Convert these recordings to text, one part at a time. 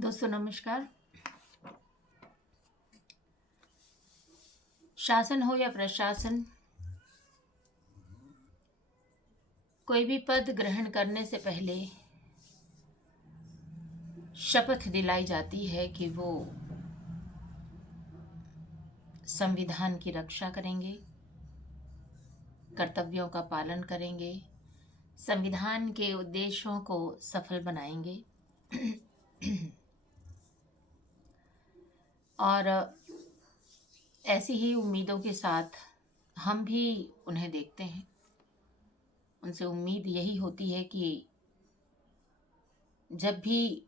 दोस्तों नमस्कार। शासन हो या प्रशासन, कोई भी पद ग्रहण करने से पहले शपथ दिलाई जाती है कि वो संविधान की रक्षा करेंगे, कर्तव्यों का पालन करेंगे, संविधान के उद्देश्यों को सफल बनाएंगे और ऐसी ही उम्मीदों के साथ हम भी उन्हें देखते हैं। उनसे उम्मीद यही होती है कि जब भी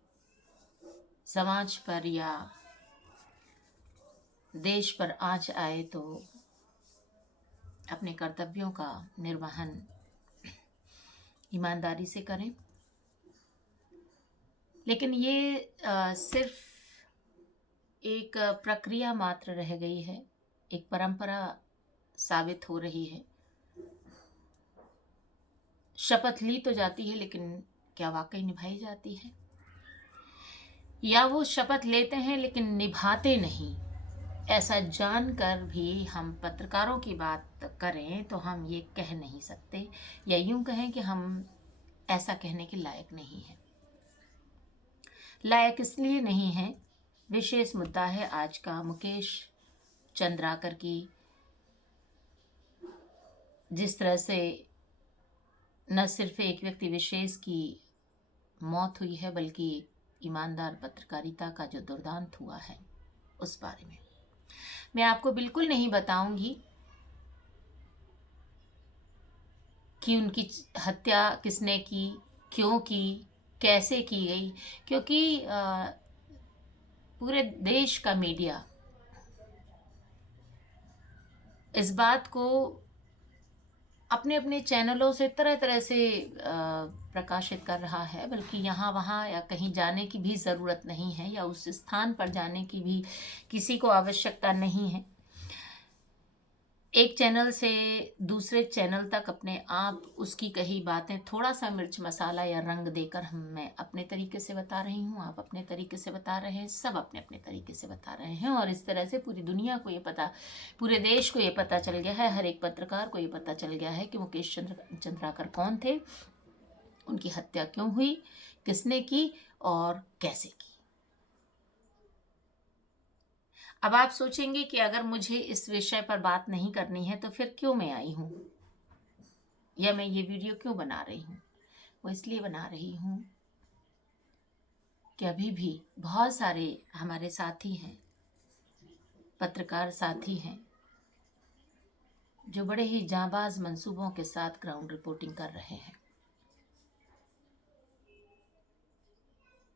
समाज पर या देश पर आँच आए तो अपने कर्तव्यों का निर्वहन ईमानदारी से करें। लेकिन ये सिर्फ एक प्रक्रिया मात्र रह गई है, एक परंपरा साबित हो रही है। शपथ ली तो जाती है, लेकिन क्या वाकई निभाई जाती है? या वो शपथ लेते हैं लेकिन निभाते नहीं? ऐसा जानकर भी हम पत्रकारों की बात करें तो हम ये कह नहीं सकते, या यूं कहें कि हम ऐसा कहने के लायक नहीं हैं। लायक इसलिए नहीं है, विशेष मुद्दा है आज का मुकेश चंद्राकर की जिस तरह से न सिर्फ एक व्यक्ति विशेष की मौत हुई है, बल्कि ईमानदार पत्रकारिता का जो दुर्दांत हुआ है, उस बारे में मैं आपको बिल्कुल नहीं बताऊंगी कि उनकी हत्या किसने की, क्यों की, कैसे की गई, क्योंकि पूरे देश का मीडिया इस बात को अपने अपने चैनलों से तरह तरह से प्रकाशित कर रहा है। बल्कि यहाँ वहाँ या कहीं जाने की भी ज़रूरत नहीं है, या उस स्थान पर जाने की भी किसी को आवश्यकता नहीं है। एक चैनल से दूसरे चैनल तक अपने आप उसकी कही बातें थोड़ा सा मिर्च मसाला या रंग देकर मैं अपने तरीके से बता रही हूँ, आप अपने तरीके से बता रहे हैं, सब अपने अपने तरीके से बता रहे हैं। और इस तरह से पूरी दुनिया को ये पता, पूरे देश को ये पता चल गया है, हर एक पत्रकार को ये पता चल गया है कि मुकेश चंद्राकर कौन थे, उनकी हत्या क्यों हुई, किसने की और कैसे की। अब आप सोचेंगे कि अगर मुझे इस विषय पर बात नहीं करनी है तो फिर क्यों मैं आई हूँ, या मैं ये वीडियो क्यों बना रही हूँ? वो इसलिए बना रही हूँ कि अभी भी बहुत सारे हमारे साथी हैं, पत्रकार साथी हैं, जो बड़े ही जांबाज मंसूबों के साथ ग्राउंड रिपोर्टिंग कर रहे हैं।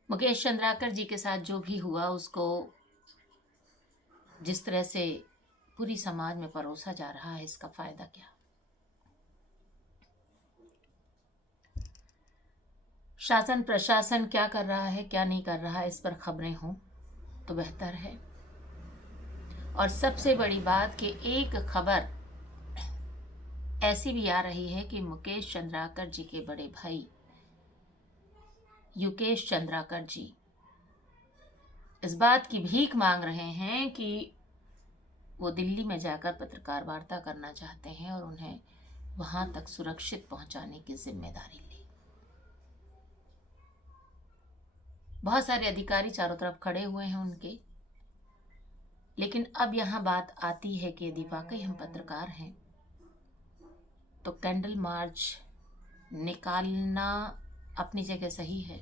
मुकेश चंद्राकर जी के साथ जो भी हुआ, उसको जिस तरह से पूरी समाज में परोसा जा रहा है, इसका फायदा क्या? शासन प्रशासन क्या कर रहा है, क्या नहीं कर रहा है, इस पर खबरें हों तो बेहतर है। और सबसे बड़ी बात कि एक खबर ऐसी भी आ रही है कि मुकेश चंद्राकर जी के बड़े भाई युकेश चंद्राकर जी इस बात की भीख मांग रहे हैं कि वो दिल्ली में जाकर पत्रकार वार्ता करना चाहते हैं और उन्हें वहां तक सुरक्षित पहुंचाने की जिम्मेदारी ली। बहुत सारे अधिकारी चारों तरफ खड़े हुए हैं उनके, लेकिन अब यहाँ बात आती है कि यदि वाकई हम पत्रकार हैं तो कैंडल मार्च निकालना अपनी जगह सही है,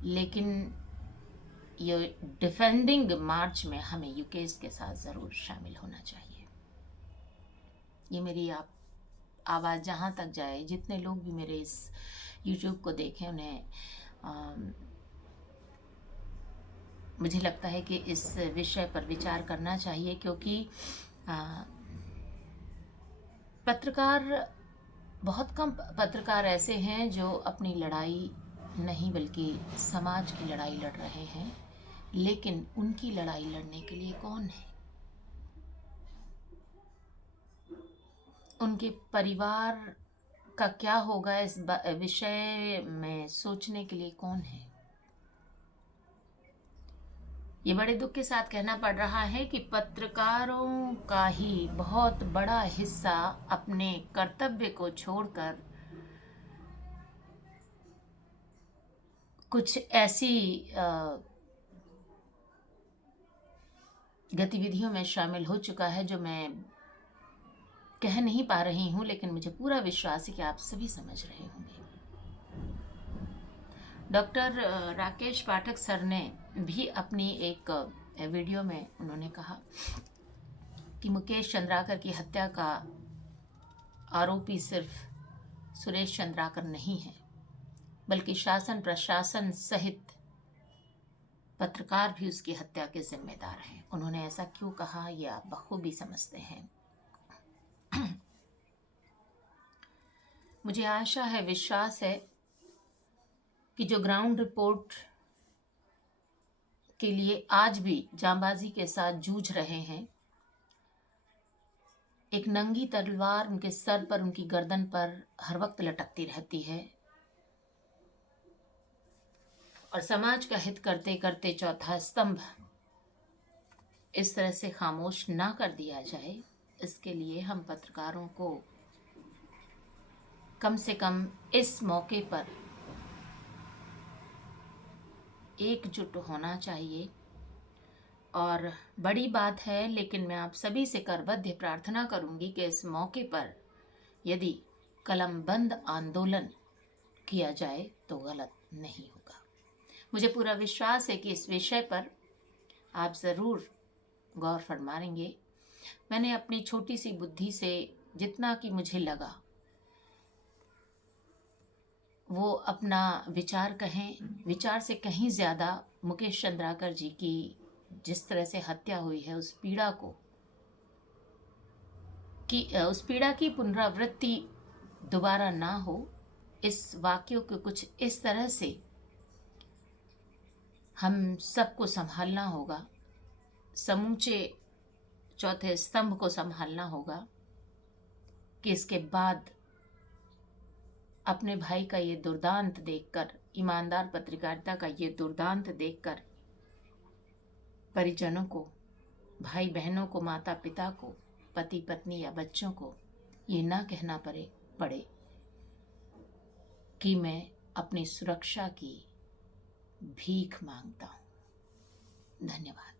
लेकिन ये डिफेंडिंग मार्च में हमें युकेश के साथ ज़रूर शामिल होना चाहिए। ये मेरी आवाज़ जहाँ तक जाए, जितने लोग भी मेरे इस YouTube को देखें, उन्हें मुझे लगता है कि इस विषय पर विचार करना चाहिए, क्योंकि पत्रकार, बहुत कम पत्रकार ऐसे हैं जो अपनी लड़ाई नहीं बल्कि समाज की लड़ाई लड़ रहे हैं। लेकिन उनकी लड़ाई लड़ने के लिए कौन है? उनके परिवार का क्या होगा इस विषय में सोचने के लिए कौन है। ये बड़े दुख के साथ कहना पड़ रहा है कि पत्रकारों का ही बहुत बड़ा हिस्सा अपने कर्तव्य को छोड़कर कुछ ऐसी गतिविधियों में शामिल हो चुका है जो मैं कह नहीं पा रही हूँ, लेकिन मुझे पूरा विश्वास है कि आप सभी समझ रहे होंगे। डॉक्टर राकेश पाठक सर ने भी अपनी एक वीडियो में उन्होंने कहा कि मुकेश चंद्राकर की हत्या का आरोपी सिर्फ सुरेश चंद्राकर नहीं है, बल्कि शासन प्रशासन सहित पत्रकार भी उसकी हत्या के जिम्मेदार हैं। उन्होंने ऐसा क्यों कहा ये आप बखूबी समझते हैं। मुझे आशा है, विश्वास है कि जो ग्राउंड रिपोर्ट के लिए आज भी जांबाजी के साथ जूझ रहे हैं, एक नंगी तलवार उनके सर पर, उनकी गर्दन पर हर वक्त लटकती रहती है, और समाज का हित करते करते चौथा स्तंभ इस तरह से खामोश ना कर दिया जाए, इसके लिए हम पत्रकारों को कम से कम इस मौके पर एकजुट होना चाहिए। और बड़ी बात है, लेकिन मैं आप सभी से करबद्ध प्रार्थना करूंगी कि इस मौके पर यदि कलमबंद आंदोलन किया जाए तो गलत नहीं होगा। मुझे पूरा विश्वास है कि इस विषय पर आप ज़रूर गौर फरमाएंगे। मैंने अपनी छोटी सी बुद्धि से जितना कि मुझे लगा वो अपना विचार कहें, विचार से कहीं ज़्यादा मुकेश चंद्राकर जी की जिस तरह से हत्या हुई है उस पीड़ा की पुनरावृत्ति दोबारा ना हो, इस वाक्यों को कुछ इस तरह से हम सबको संभालना होगा, समूचे चौथे स्तंभ को संभालना होगा कि इसके बाद अपने भाई का ये दुर्दांत देखकर, ईमानदार पत्रकारिता का ये दुर्दांत देखकर परिजनों को, भाई बहनों को, माता पिता को, पति पत्नी या बच्चों को ये ना कहना पड़े कि मैं अपनी सुरक्षा की भीख मांगता हूँ। धन्यवाद।